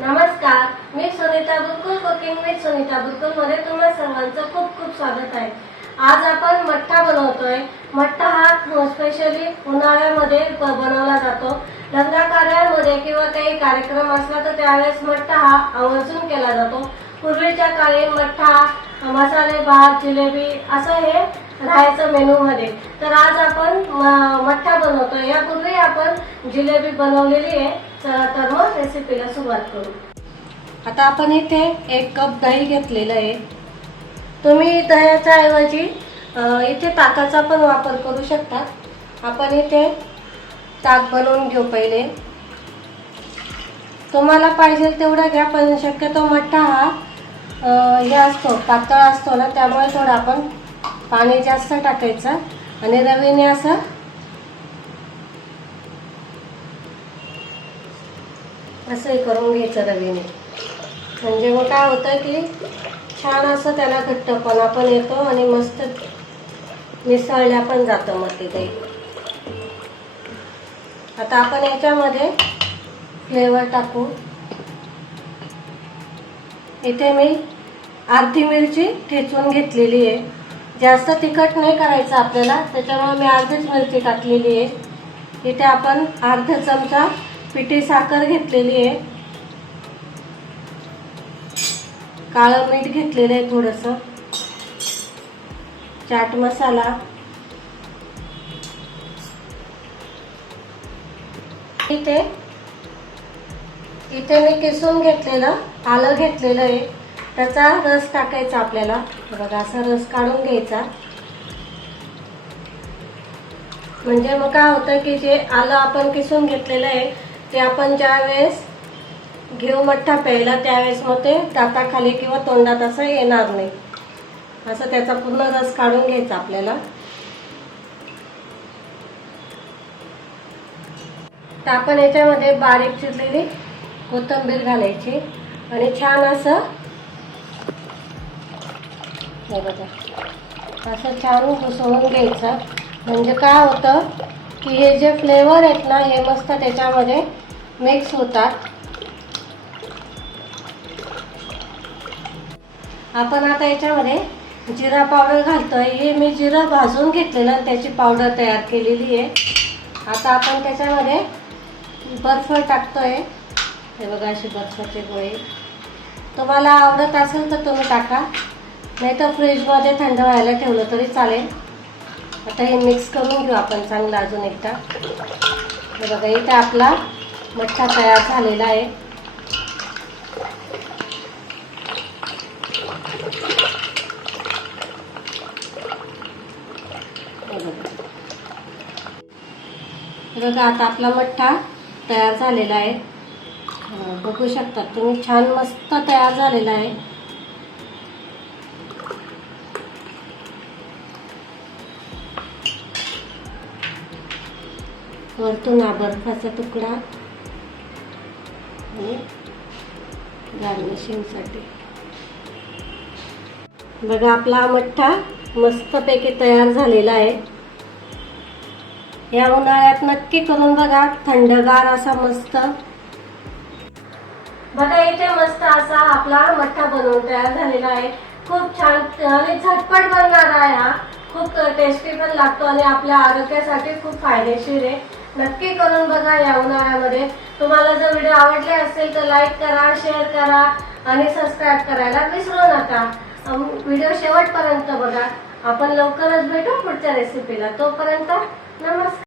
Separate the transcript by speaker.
Speaker 1: नमस्कार मी Sunita Bulkul cooking with Sunita बुलकुलमध्ये तुम्हा सर्वांचं खूप खूप स्वागत आहे. आज आपण मठ्ठा बनवतोय. मठ्ठा हा स्पेशली उन्हाळ्यामध्ये बनवला जातो. लग्न कार्यामध्ये किंवा काही कार्यक्रम असला तर त्यावेळेस मठ्ठा हा आवर्जून केला जातो. पूर्वीच्या काळी मठ्ठा मसाले भात जिलेबी असं हे राहायचं मेनू मध्ये तर आज आपण म- मठ्ठा बनवतोय. यापूर्वी आपण जिलेबी बनवलेली आहे. चला तर मग रेसिपीला सुरुवात करू. आता आपण इथे एक कप दही घेतलेलं आहे. तुम्ही दह्याच्या ऐवजी इथे ताकाचा पण वापर करू शकता. आपण इथे ताक बनवून घेऊ पहिले. तुम्हाला पाहिजे तेवढं घ्या पण शक्यतो मठ्ठा हा हे असतो पातळ असतो ना त्यामुळे थोडं आपण पाणी जास्त टाकायचं. आणि रवीने असं असंही करून घ्यायचं रवीने. म्हणजे मग काय होतं की छान असं त्याला घट्टपणा पण येतो आणि मस्त मिसळल्या पण जातं मग तिथे आता आपण याच्यामध्ये फ्लेवर टाकू. इथे मी अर्धी मिरची ठेचून घेतलेली आहे. जास्त तिखट नाही करायचं आपल्याला त्याच्यामुळे मी अर्धीच मिरची टाकलेली आहे. इथे आपण अर्धा चमचा पिठी साखर घेतलेली आहे. काळं मीठ घेतलेलं आहे थोडंसं. चाट मसाला. इथे इथे मी किसून घेतलेलं आलं घेतलेलं आहे. त्याचा रस टाकायचा आपल्याला. बघा असा रस काढून घ्यायचा. म्हणजे मग काय होतं की जे आलं आपण किसून घेतलेलं आहे ते आपण ज्या वेळेस घेऊ मठ्ठा प्यायला त्यावेळेस मग ते दाताखाली किंवा तोंडात असं येणार नाही. असं त्याचा पूर्ण रस काढून घ्यायचा आपल्याला. तर आपण याच्यामध्ये बारीक चिरलेली कोथिंबीर घालायची आणि छान असं बघा असं छान घुसवून घ्यायचं. म्हणजे काय होतं? की हे जे फ्लेवर आहेत ना हे मस्त त्याच्यामध्ये मिक्स होतात. आपण आता याच्यामध्ये जिरा पावडर घालतोय. हे मी जिरं भाजून घेतलेलं आणि त्याची पावडर तयार केलेली आहे. आता आपण त्याच्यामध्ये बर्फ टाकतोय. हे बघा अशी बर्फाचे गोळे. तुम्हाला आवडत असेल तर तुम्ही टाका. नाही तर फ्रीजमध्ये थंड व्हायला ठेवलं तरी चालेल. आता हे मिक्स करून घेऊ आपण चांगलं अजून एकदा. हे बघा इथे आपला मठ्ठा तयार झालेला आहे. बघा. आता आपला मठ्ठा तयार झालेला आहे. बघू शकता तुम्ही छान मस्त तयार झालेला आहे. वरतून बर्फाचा तुकडा आणि गार्निशिंगसाठी बघा आपला मठ्ठा मस्तपैकी तयार झालेला आहे. या उन्हाळ्यात नक्की करून बघा थंडगार असा मस्त. बघा इथे मस्त असा आपला मठ्ठा बनवून तयार झालेला आहे. खूप छान आणि झटपट बनणार आहे हा. खूप टेस्टी पण लागतो आणि आपल्या आरोग्यासाठी खूप फायदेशीर आहे. नक्की करून बघा या उन्हाळ्यामध्ये. तुम्हाला जर व्हिडिओ आवडले असेल तर लाईक करा शेअर करा आणि सबस्क्राईब करायला विसरू नका. व्हिडिओ शेवटपर्यंत बघा. आपण लवकरच भेटू पुढच्या रेसिपीला तोपर्यंत नमस्कार.